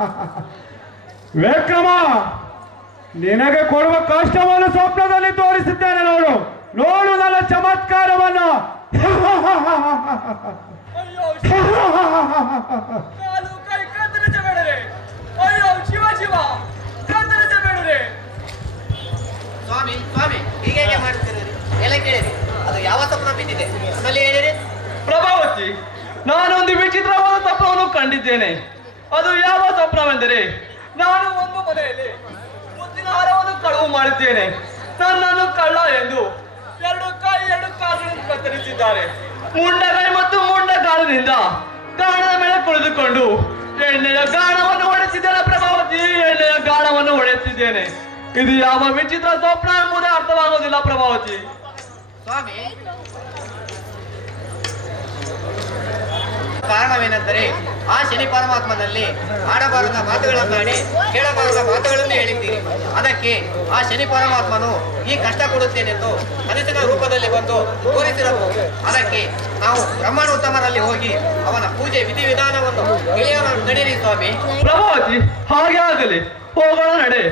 ವಿಕ್ರಮ ನಿನಗೆ ಕೊಡುವ ಕಷ್ಟವನ್ನು ಸ್ವಪ್ನದಲ್ಲಿ ತೋರಿಸಿದ್ದೇನೆ ನೋಡು. ನೋಡು ನನ್ನ ಚಮತ್ಕಾರವನ್ನು. ಅಯ್ಯೋ ಕಾಲು ಕೈ ಕತ್ತರಿಸಬೇಡರೆ ಅಯ್ಯೋ ಶಿವ ಶಿವ. ಕತ್ತರಿಸಬೇಡರೆ ಸ್ವಾಮಿ ಸ್ವಾಮಿ ಹೀಗೆ ಮಾಡುತ್ತಿದ್ದೀರಿ ಎಲ್ಲ ಕೇಳಿರಿ. ಅದು ಯಾವ ಸ್ವಪ್ನ ಬಿದ್ದಿದೆ? ಹೇಳಿರಿ. ಪ್ರಭಾವತಿ ನಾನೊಂದು ವಿಚಿತ್ರವಾದ ತಪ್ಪವನ್ನು ಕಂಡಿದ್ದೇನೆ. ಅದು ಯಾವ ಸ್ವಪ್ನವೆಂದರೆ ನಾನು ಒಂದು ಮನೆಯಲ್ಲಿ ಮುಂದಿನ ಹಾರವನ್ನು ಕಳುವು ಮಾಡುತ್ತೇನೆ ನನ್ನನ್ನು ಕಳ್ಳ ಎಂದು ಎರಡು ಕೈ ಎರಡು ಕಾಲುಗಳನ್ನು ಕತ್ತರಿಸಿದ್ದಾರೆ. ಮುಂಡಗೈ ಮತ್ತು ಮುಂಡಗಾಲಿನಿಂದ ಗಾಣದ ಮೇಲೆ ಕುಳಿತುಕೊಂಡು ಎಣ್ಣೆಯ ಗಾಣವನ್ನು ಹೊಡೆಸಿದ್ದೇನೆ ಪ್ರಭಾವತಿ, ಎಣ್ಣೆಯ ಗಾಣವನ್ನು ಹೊಡೆಸಿದ್ದೇನೆ ಇದು ಯಾವ ವಿಚಿತ್ರ ಸ್ವಪ್ನ ಎಂಬುದೇ ಅರ್ಥವಾಗುವುದಿಲ್ಲ ಪ್ರಭಾವತಿ. ಸ್ವಾಮಿ ಕಾರಣವೇನೆಂದರೆ ಆ ಶನಿ ಪರಮಾತ್ಮನಲ್ಲಿ ಆಡಬಾರದ ಮಾತುಗಳನ್ನಾಡಿ ಕೇಳಬಾರದ ಮಾತುಗಳನ್ನು ಹೇಳಿದ್ದೀರಿ. ಅದಕ್ಕೆ ಆ ಶನಿ ಪರಮಾತ್ಮನು ಈ ಕಷ್ಟ ಕೊಡುತ್ತೇನೆಂದು ಕನಸಿನ ರೂಪದಲ್ಲಿ ಬಂದು ತೋರಿಸಿರಬಹುದು. ಅದಕ್ಕೆ ನಾವು ಬ್ರಹ್ಮಾನೋತ್ತಮರಲ್ಲಿ ಹೋಗಿ ಅವನ ಪೂಜೆ ವಿಧಿವಿಧಾನವನ್ನು ತಿಳಿಯೋಣ ನಡೀರಿ ಸ್ವಾಮಿ. ಹಾಗೆ ಆಗಲಿ. ಹೋಗೋಣ ನಡೆ.